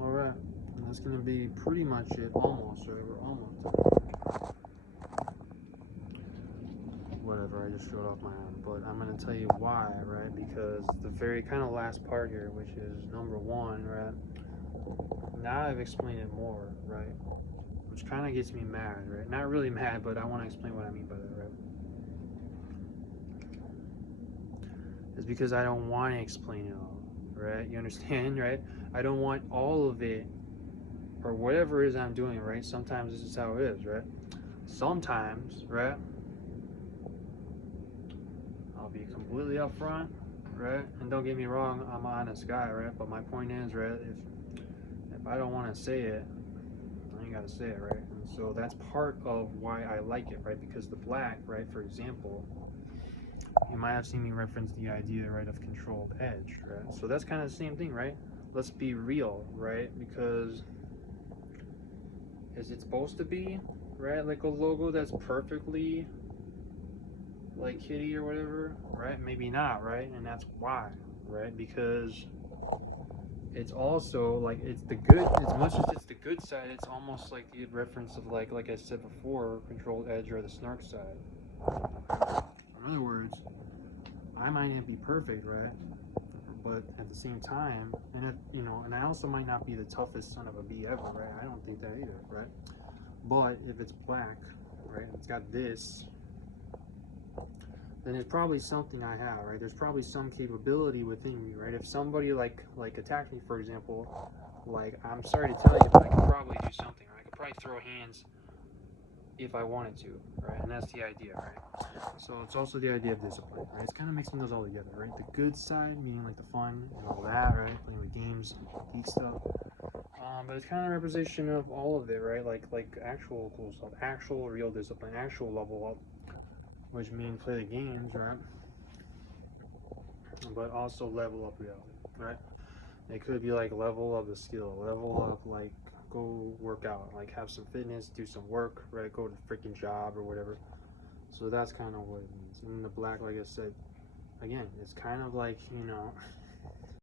Alright, that's gonna be pretty much it. Almost, right? We're almost done. Whatever, I just showed off my arm. But I'm gonna tell you why, right? Because the very kind of last part here, which is number one, right? Now I've explained it more, right? Which kind of gets me mad, right? Not really mad, but I want to explain what I mean by that, right? It's because I don't want to explain it all, right? You understand, right? I don't want all of it, or whatever it is I'm doing, right? Sometimes this is how it is, right? Sometimes, right? I'll be completely upfront, right? And don't get me wrong, I'm an honest guy, right? But my point is, right? If I don't want to say it, I ain't gotta say it, right? And so that's part of why I like it, right? Because the black, right? For example, you might have seen me reference the idea, right, of controlled edge, right? So that's kind of the same thing, right? Let's be real, right? Because is it supposed to be, right, like a logo that's perfectly like kitty or whatever, right? Maybe not, right? And that's why, right? Because it's also like it's the good, as much as it's the good side, it's almost like the reference of like I said before, controlled edge or the snark side. In other words, I might not be perfect, right? But at the same time, and and I also might not be the toughest son of a bee ever, right? I don't think that either, right? But if it's black, right, it's got this, then there's probably something I have, right? There's probably some capability within me, right? If somebody like attacked me, for example, like I'm sorry to tell you, but I could probably do something, right? I could probably throw hands if I wanted to, right? And that's the idea, right? So it's also the idea of discipline, right? It's kind of mixing those all together, right? The good side, meaning like the fun and all that, right? Playing with games, geek stuff. But it's kind of a representation of all of it, right? Like actual cool stuff, actual real discipline, actual level up, which means play the games, right? But also level up reality, right? It could be like level up the skill, level up like go work out, like have some fitness, do some work, right? Go to the freaking job or whatever. So that's kind of what it means. And the black, like I said, again, it's kind of like,